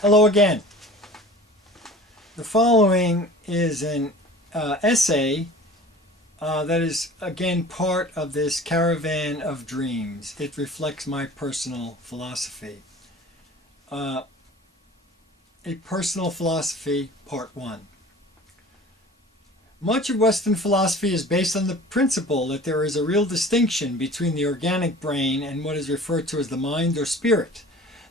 Hello again. The following is an essay that is again part of this Caravan of Dreams. It reflects my personal philosophy. A Personal Philosophy, Part 1. Much of Western philosophy is based on the principle that there is a real distinction between the organic brain and what is referred to as the mind or spirit,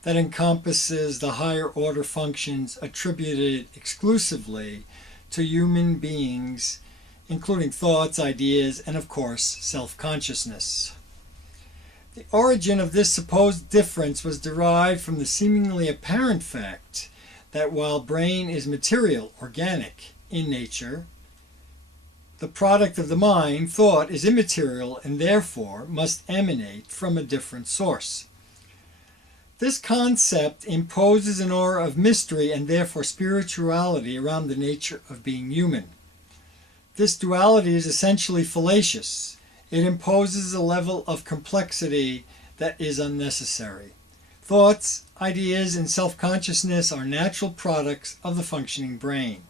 that encompasses the higher order functions attributed exclusively to human beings, including thoughts, ideas, and of course, self-consciousness. The origin of this supposed difference was derived from the seemingly apparent fact that while brain is material, organic in nature, the product of the mind, thought, is immaterial and therefore must emanate from a different source. This concept imposes an aura of mystery and therefore spirituality around the nature of being human. This duality is essentially fallacious. It imposes a level of complexity that is unnecessary. Thoughts, ideas, and self-consciousness are natural products of the functioning brain.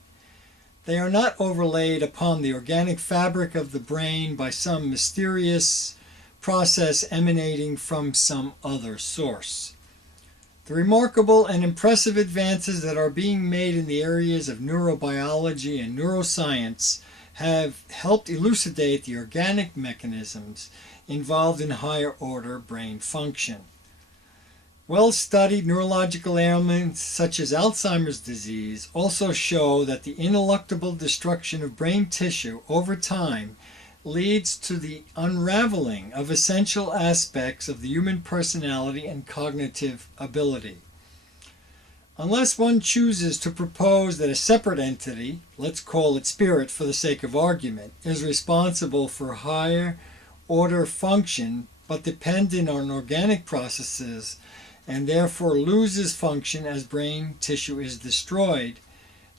They are not overlaid upon the organic fabric of the brain by some mysterious process emanating from some other source. The remarkable and impressive advances that are being made in the areas of neurobiology and neuroscience have helped elucidate the organic mechanisms involved in higher order brain function. Well-studied neurological ailments such as Alzheimer's disease also show that the ineluctable destruction of brain tissue over time leads to the unraveling of essential aspects of the human personality and cognitive ability. Unless one chooses to propose that a separate entity, let's call it spirit for the sake of argument, is responsible for higher order function but dependent on organic processes and therefore loses function as brain tissue is destroyed,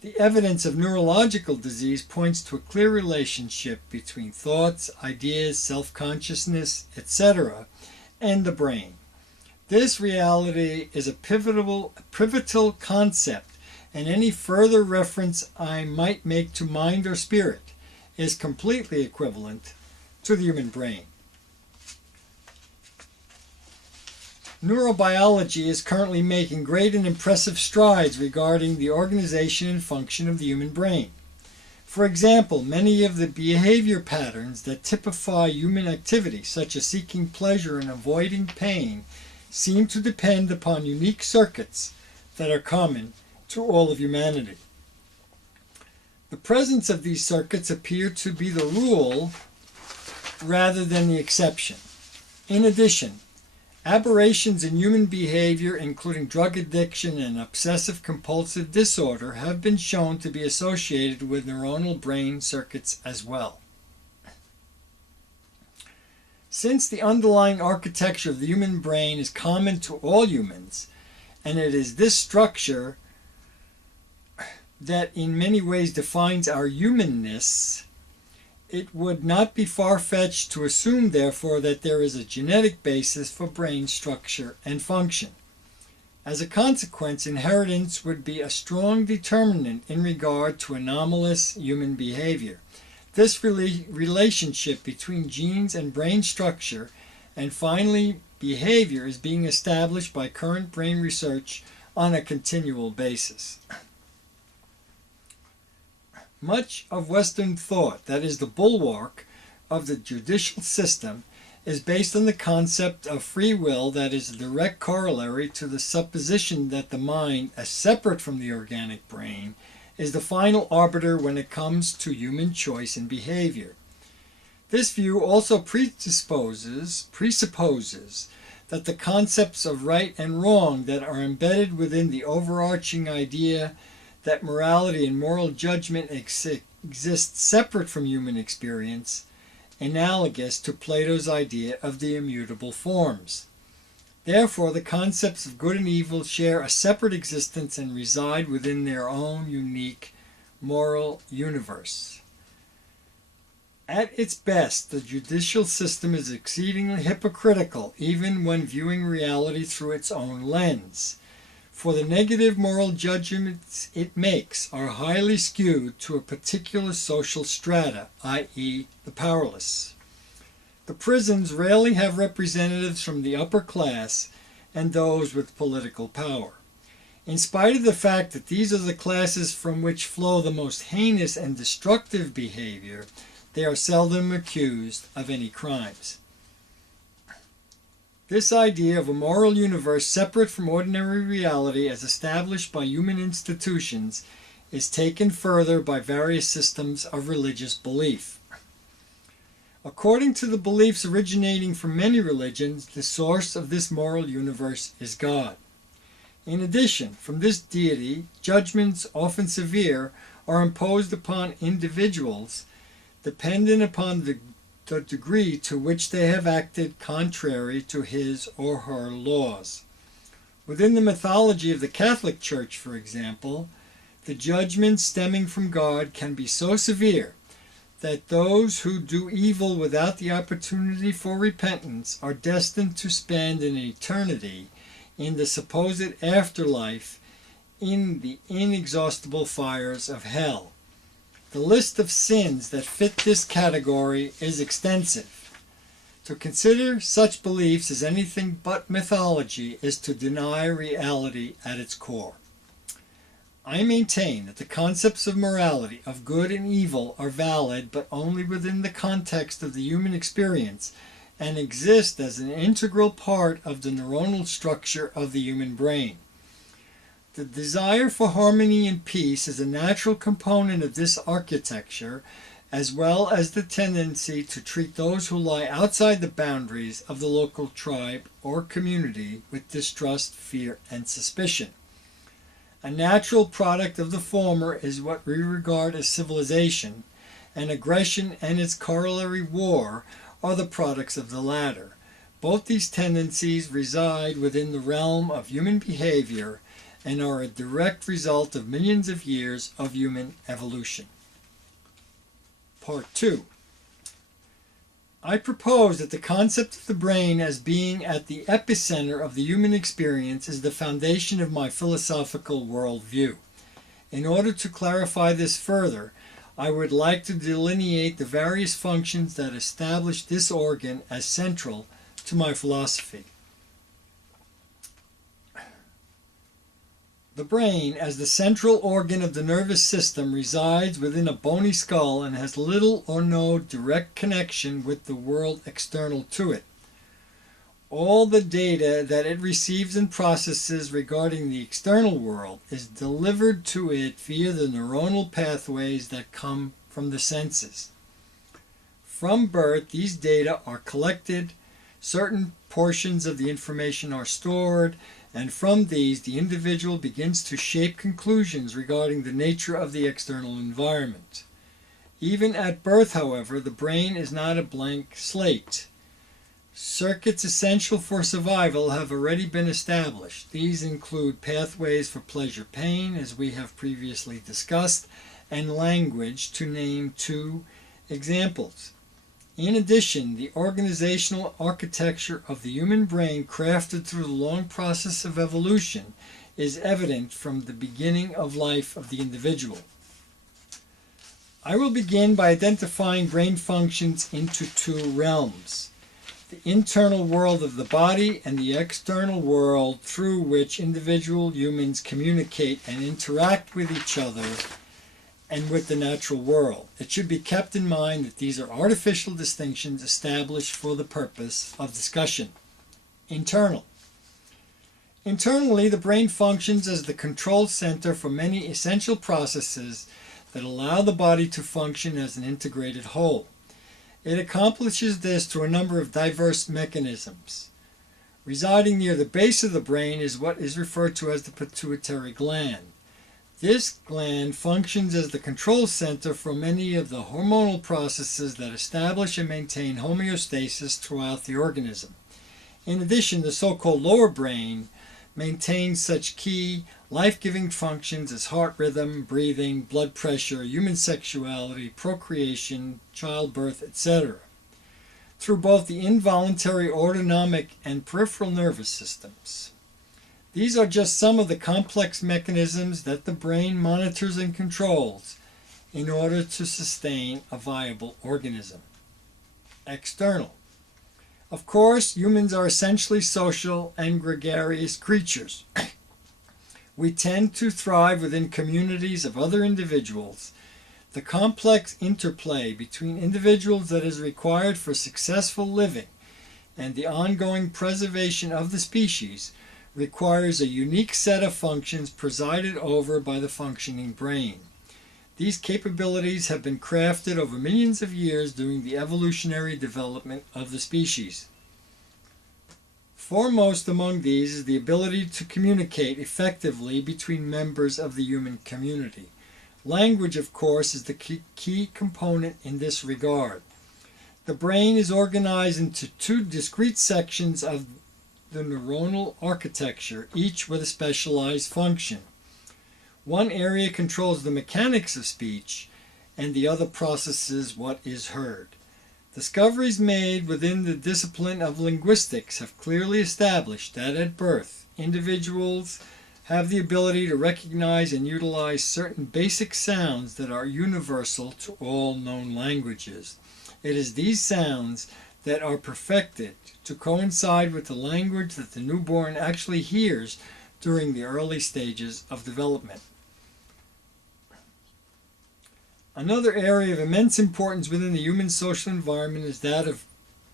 the evidence of neurological disease points to a clear relationship between thoughts, ideas, self-consciousness, etc., and the brain. This reality is a pivotal concept, and any further reference I might make to mind or spirit is completely equivalent to the human brain. Neurobiology is currently making great and impressive strides regarding the organization and function of the human brain. For example, many of the behavior patterns that typify human activity, such as seeking pleasure and avoiding pain, seem to depend upon unique circuits that are common to all of humanity. The presence of these circuits appear to be the rule rather than the exception. In addition, aberrations in human behavior, including drug addiction and obsessive-compulsive disorder, have been shown to be associated with neuronal brain circuits as well. Since the underlying architecture of the human brain is common to all humans, and it is this structure that in many ways defines our humanness, it would not be far-fetched to assume, therefore, that there is a genetic basis for brain structure and function. As a consequence, inheritance would be a strong determinant in regard to anomalous human behavior. This relationship between genes and brain structure, and finally behavior, is being established by current brain research on a continual basis. Much of Western thought, that is the bulwark of the judicial system, is based on the concept of free will that is a direct corollary to the supposition that the mind, as separate from the organic brain, is the final arbiter when it comes to human choice and behavior. This view also presupposes that the concepts of right and wrong that are embedded within the overarching idea that morality and moral judgment exist separate from human experience, analogous to Plato's idea of the immutable forms. Therefore, the concepts of good and evil share a separate existence and reside within their own unique moral universe. At its best, the judicial system is exceedingly hypocritical, even when viewing reality through its own lens. for the negative moral judgments it makes are highly skewed to a particular social strata, i.e., the powerless. The prisons rarely have representatives from the upper class and those with political power. In spite of the fact that these are the classes from which flow the most heinous and destructive behavior, they are seldom accused of any crimes. This idea of a moral universe separate from ordinary reality as established by human institutions is taken further by various systems of religious belief. According to the beliefs originating from many religions, the source of this moral universe is God. In addition, from this deity, judgments, often severe, are imposed upon individuals dependent upon the degree to which they have acted contrary to his or her laws. Within the mythology of the Catholic Church, for example, the judgments stemming from God can be so severe that those who do evil without the opportunity for repentance are destined to spend an eternity in the supposed afterlife in the inexhaustible fires of hell. The list of sins that fit this category is extensive. To consider such beliefs as anything but mythology is to deny reality at its core. I maintain that the concepts of morality, of good and evil, are valid but only within the context of the human experience and exist as an integral part of the neuronal structure of the human brain. The desire for harmony and peace is a natural component of this architecture, as well as the tendency to treat those who lie outside the boundaries of the local tribe or community with distrust, fear, and suspicion. A natural product of the former is what we regard as civilization, and aggression and its corollary war are the products of the latter. Both these tendencies reside within the realm of human behavior and are a direct result of millions of years of human evolution. Part 2. I propose that the concept of the brain as being at the epicenter of the human experience is the foundation of my philosophical worldview. In order to clarify this further, I would like to delineate the various functions that establish this organ as central to my philosophy. The brain, as the central organ of the nervous system, resides within a bony skull and has little or no direct connection with the world external to it. All the data that it receives and processes regarding the external world is delivered to it via the neuronal pathways that come from the senses. From birth, these data are collected, certain portions of the information are stored, and from these the individual begins to shape conclusions regarding the nature of the external environment. Even at birth, however, the brain is not a blank slate. Circuits essential for survival have already been established. These include pathways for pleasure-pain, as we have previously discussed, and language, to name two examples. In addition, the organizational architecture of the human brain, crafted through the long process of evolution, is evident from the beginning of life of the individual. I will begin by identifying brain functions into two realms: the internal world of the body and the external world through which individual humans communicate and interact with each other and with the natural world. It should be kept in mind that these are artificial distinctions established for the purpose of discussion. Internal. Internally, the brain functions as the control center for many essential processes that allow the body to function as an integrated whole. It accomplishes this through a number of diverse mechanisms. Residing near the base of the brain is what is referred to as the pituitary gland. This gland functions as the control center for many of the hormonal processes that establish and maintain homeostasis throughout the organism. In addition, the so-called lower brain maintains such key life-giving functions as heart rhythm, breathing, blood pressure, human sexuality, procreation, childbirth, etc., through both the involuntary autonomic and peripheral nervous systems. These are just some of the complex mechanisms that the brain monitors and controls in order to sustain a viable organism. External. Of course, humans are essentially social and gregarious creatures. We tend to thrive within communities of other individuals. The complex interplay between individuals that is required for successful living and the ongoing preservation of the species requires a unique set of functions presided over by the functioning brain. These capabilities have been crafted over millions of years during the evolutionary development of the species. Foremost among these is the ability to communicate effectively between members of the human community. Language, of course, is the key component in this regard. The brain is organized into two discrete sections of the neuronal architecture, each with a specialized function. One area controls the mechanics of speech, and the other processes what is heard. Discoveries made within the discipline of linguistics have clearly established that at birth, individuals have the ability to recognize and utilize certain basic sounds that are universal to all known languages. It is these sounds that are perfected to coincide with the language that the newborn actually hears during the early stages of development. Another area of immense importance within the human social environment is that of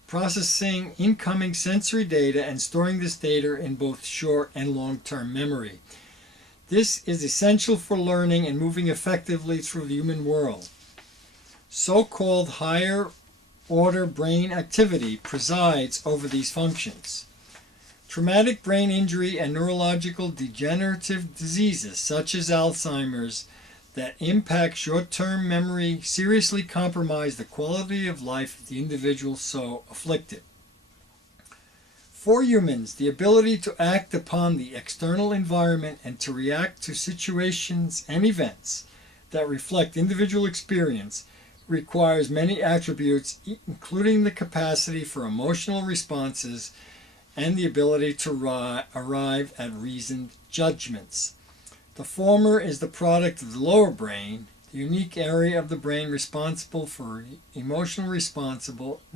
processing incoming sensory data and storing this data in both short and long-term memory. This is essential for learning and moving effectively through the human world. So-called higher order brain activity presides over these functions. Traumatic brain injury and neurological degenerative diseases such as Alzheimer's that impact short-term memory seriously compromise the quality of life of the individual so afflicted. For humans, the ability to act upon the external environment and to react to situations and events that reflect individual experience requires many attributes, including the capacity for emotional responses and the ability to arrive at reasoned judgments. The former is the product of the lower brain, the unique area of the brain responsible for emotional responses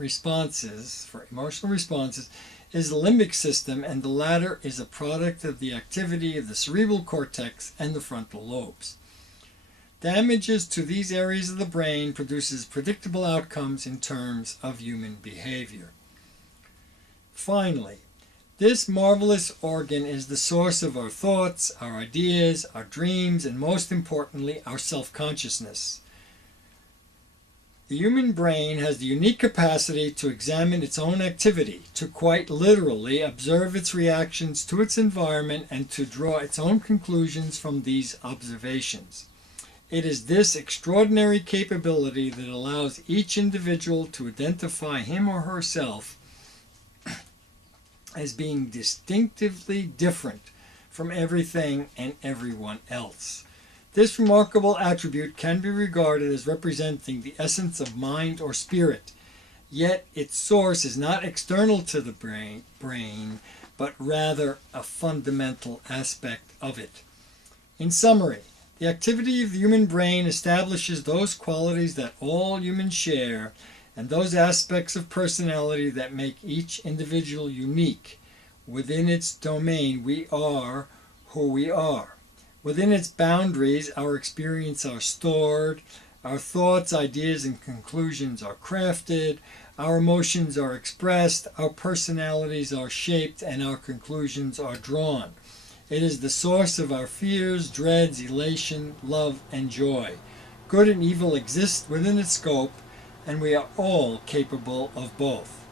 is the limbic system, and the latter is a product of the activity of the cerebral cortex and the frontal lobes. Damages to these areas of the brain produces predictable outcomes in terms of human behavior. Finally, this marvelous organ is the source of our thoughts, our ideas, our dreams, and most importantly, our self-consciousness. The human brain has the unique capacity to examine its own activity, to quite literally observe its reactions to its environment, and to draw its own conclusions from these observations. It is this extraordinary capability that allows each individual to identify him or herself as being distinctively different from everything and everyone else. This remarkable attribute can be regarded as representing the essence of mind or spirit, yet its source is not external to the brain, but rather a fundamental aspect of it. In summary, the activity of the human brain establishes those qualities that all humans share and those aspects of personality that make each individual unique. Within its domain, we are who we are. Within its boundaries, our experiences are stored, our thoughts, ideas, and conclusions are crafted, our emotions are expressed, our personalities are shaped, and our conclusions are drawn. It is the source of our fears, dreads, elation, love, and joy. Good and evil exist within its scope, and we are all capable of both.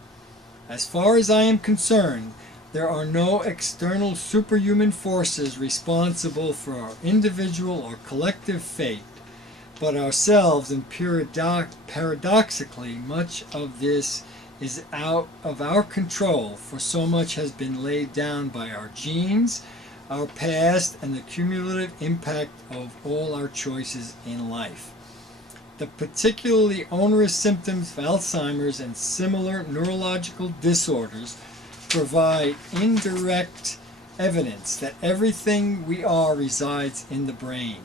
As far as I am concerned, there are no external superhuman forces responsible for our individual or collective fate, but ourselves, and paradoxically, much of this is out of our control, for so much has been laid down by our genes, our past, and the cumulative impact of all our choices in life. The particularly onerous symptoms of Alzheimer's and similar neurological disorders provide indirect evidence that everything we are resides in the brain.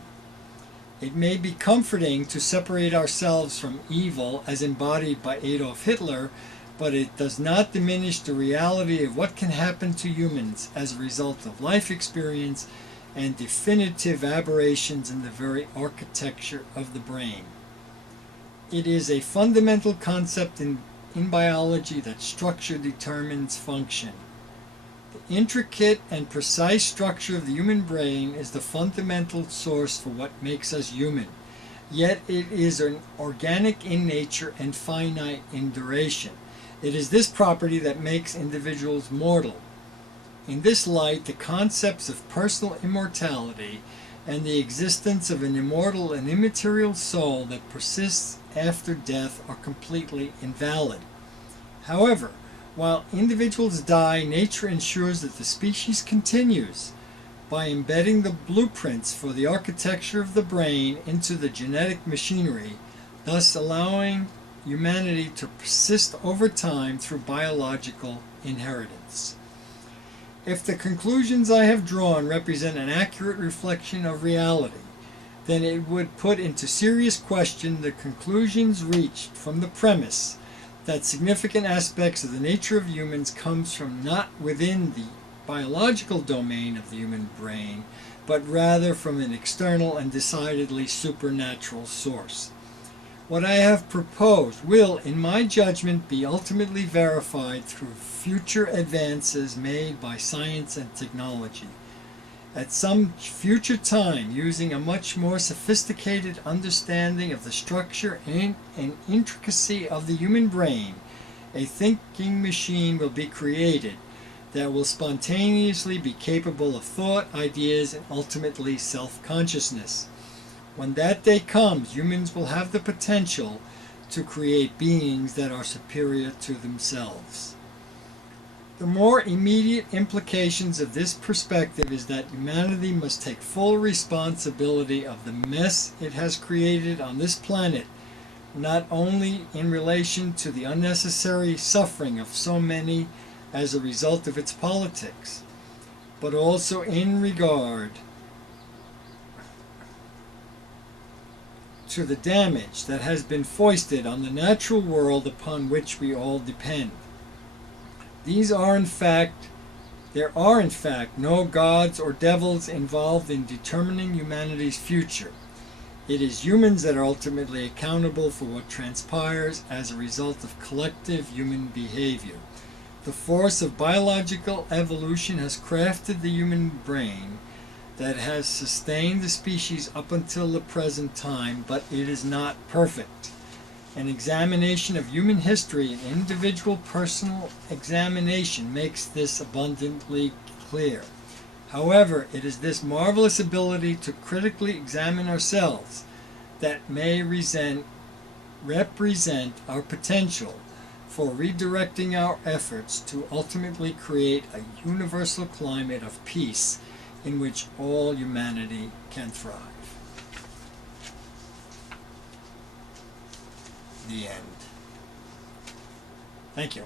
It may be comforting to separate ourselves from evil as embodied by Adolf Hitler, but it does not diminish the reality of what can happen to humans as a result of life experience and definitive aberrations in the very architecture of the brain. It is a fundamental concept in biology that structure determines function. The intricate and precise structure of the human brain is the fundamental source for what makes us human, yet it is an organic in nature and finite in duration. It is this property that makes individuals mortal. In this light, the concepts of personal immortality and the existence of an immortal and immaterial soul that persists after death are completely invalid. However, while individuals die, nature ensures that the species continues by embedding the blueprints for the architecture of the brain into the genetic machinery, thus allowing humanity to persist over time through biological inheritance. If the conclusions I have drawn represent an accurate reflection of reality, then it would put into serious question the conclusions reached from the premise that significant aspects of the nature of humans comes from not within the biological domain of the human brain, but rather from an external and decidedly supernatural source. What I have proposed will, in my judgment, be ultimately verified through future advances made by science and technology. At some future time, using a much more sophisticated understanding of the structure and intricacy of the human brain, a thinking machine will be created that will spontaneously be capable of thought, ideas, and ultimately self-consciousness. When that day comes, humans will have the potential to create beings that are superior to themselves. The more immediate implications of this perspective is that humanity must take full responsibility of the mess it has created on this planet, not only in relation to the unnecessary suffering of so many as a result of its politics, but also in regard to the damage that has been foisted on the natural world upon which we all depend. There are in fact no gods or devils involved in determining humanity's future. It is humans that are ultimately accountable for what transpires as a result of collective human behavior. The force of biological evolution has crafted the human brain that has sustained the species up until the present time, but it is not perfect. An examination of human history, an individual personal examination, makes this abundantly clear. However, it is this marvelous ability to critically examine ourselves that may represent our potential for redirecting our efforts to ultimately create a universal climate of peace in which all humanity can thrive. The end. Thank you.